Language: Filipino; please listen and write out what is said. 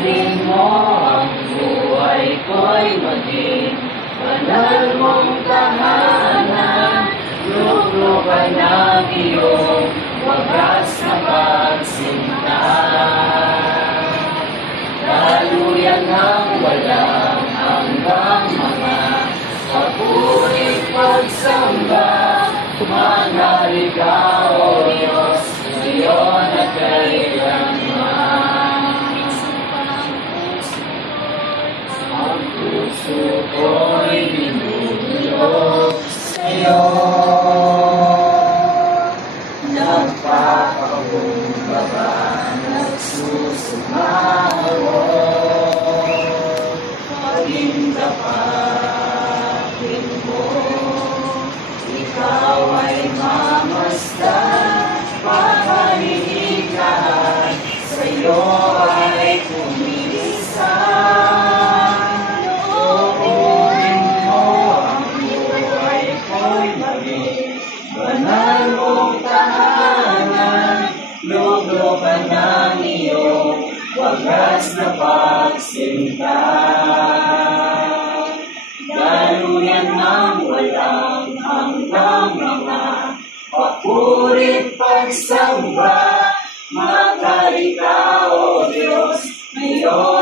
Loobin mo ang buhay ko'y maging banal mong tahanan. Lubluban ng iyong wagas na pagsinta. Daluyan ng walang hanggang mga papurit pagsamba. Manalig ka, O Diyos, ngayon at kailanman. Ang puso ko'y binubulog sa'yo. Nagpapakumbaba, nagsusumawo. Maging dapatin mo, ikaw ay mamasdan. Pakaliligan sa'yo ay kumilisan. Loobin mo ang buhay ko'y maging banal mong tahanan. Lubluban ng iyong wagas na pagsinta. Daluyan ng walang hanggang mga papurit pagsamba. Maghari ka, O Diyos, ngayon